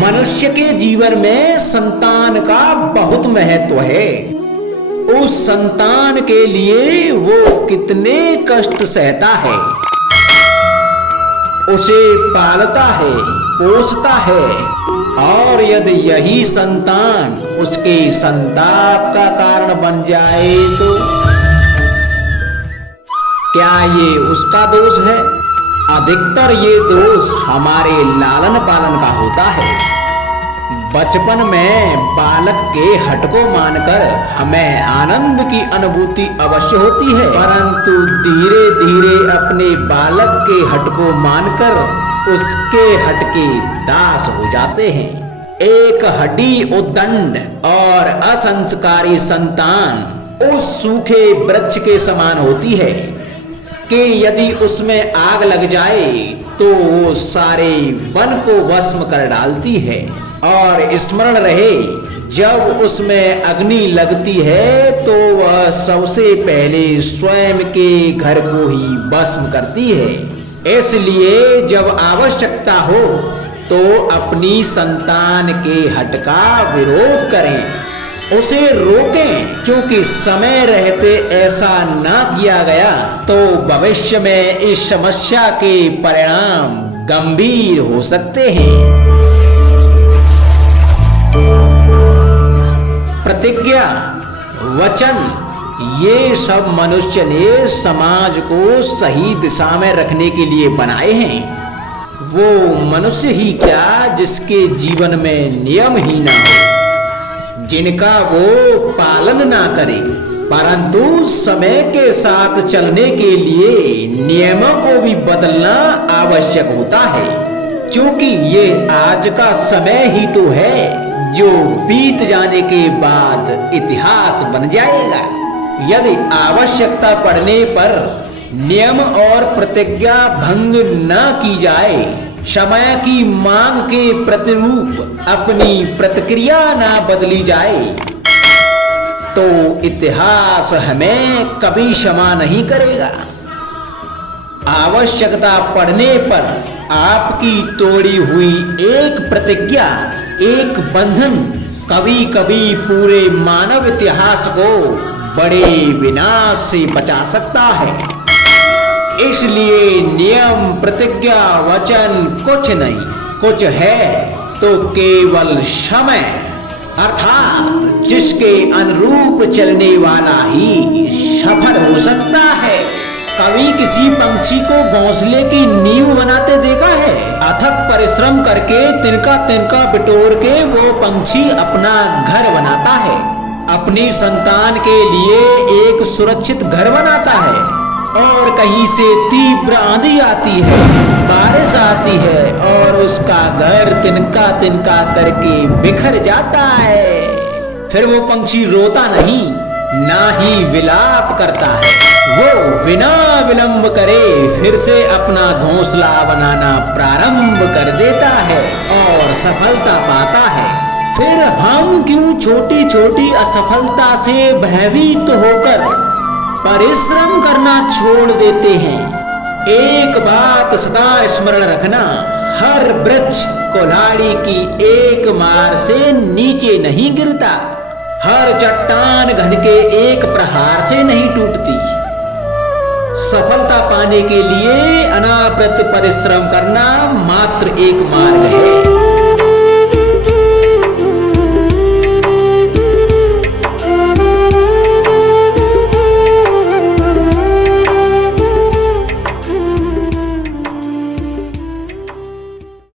मनुष्य के जीवन में संतान का बहुत महत्व है। उस संतान के लिए वो कितने कष्ट सहता है, उसे पालता है, पोसता है, और यदि यही संतान उसके संताप का कारण बन जाए तो क्या ये उसका दोष है? अधिकतर ये दोष हमारे लालन पालन का होता है। बचपन में बालक के हट को मानकर हमें आनंद की अनुभूति अवश्य होती है, परंतु धीरे धीरे अपने बालक के हट को मानकर उसके हट के दास हो जाते हैं। एक हड्डी उद्दंड और असंस्कारी संतान उस सूखे वृक्ष के समान होती है कि यदि उसमें आग लग जाए तो वो सारे वन को भस्म कर डालती है। और स्मरण रहे, जब उसमें अग्नि लगती है तो वह सबसे पहले स्वयं के घर को ही भस्म करती है। इसलिए जब आवश्यकता हो तो अपनी संतान के हट का विरोध करें, उसे रोकें, क्योंकि समय रहते ऐसा ना किया गया तो भविष्य में इस समस्या के परिणाम गंभीर हो सकते हैं। प्रतिज्ञा, वचन, ये सब मनुष्य ने समाज को सही दिशा में रखने के लिए बनाए हैं। वो मनुष्य ही क्या जिसके जीवन में नियम ही ना हो, जिनका वो पालन ना करे, परंतु समय के साथ चलने के लिए नियमों को भी बदलना आवश्यक होता है, क्योंकि ये आज का समय ही तो है जो बीत जाने के बाद इतिहास बन जाएगा। यदि आवश्यकता पड़ने पर नियम और प्रतिज्ञा भंग न की जाए, समय की मांग के प्रतिरूप अपनी प्रतिक्रिया न बदली जाए, तो इतिहास हमें कभी क्षमा नहीं करेगा। आवश्यकता पड़ने पर आपकी तोड़ी हुई एक प्रतिज्ञा, एक बंधन कभी कभी पूरे मानव इतिहास को बड़े विनाश से बचा सकता है। इसलिए नियम, प्रतिज्ञा, वचन कुछ नहीं, कुछ है तो केवल समय, अर्थात जिसके अनुरूप चलने वाला ही सफल हो सकता है। कभी किसी पंछी को घोंसले की नींव बनाते देखा है? अथक परिश्रम करके तिनका तिनका बिटोर के वो पंछी अपना घर बनाता है, अपनी संतान के लिए एक सुरक्षित घर बनाता है। और कहीं से तीव्र आंधी आती है, बारिश आती है और उसका घर तिनका तिनका करके बिखर जाता है। फिर वो पंछी रोता नहीं, ना ही विलाप करता है, वो बिना विलंब करे फिर से अपना घोंसला बनाना प्रारंभ कर देता है और सफलता पाता है। फिर हम क्यों छोटी छोटी असफलता से भयभीत होकर परिश्रम करना छोड़ देते हैं? एक बात सदा स्मरण रखना, हर वृक्ष कुल्हाड़ी की एक मार से नीचे नहीं गिरता, हर चट्टान घन के एक प्रहार से नहीं टूटती। सफलता पाने के लिए अनावृत परिश्रम करना मात्र एक मार्ग है।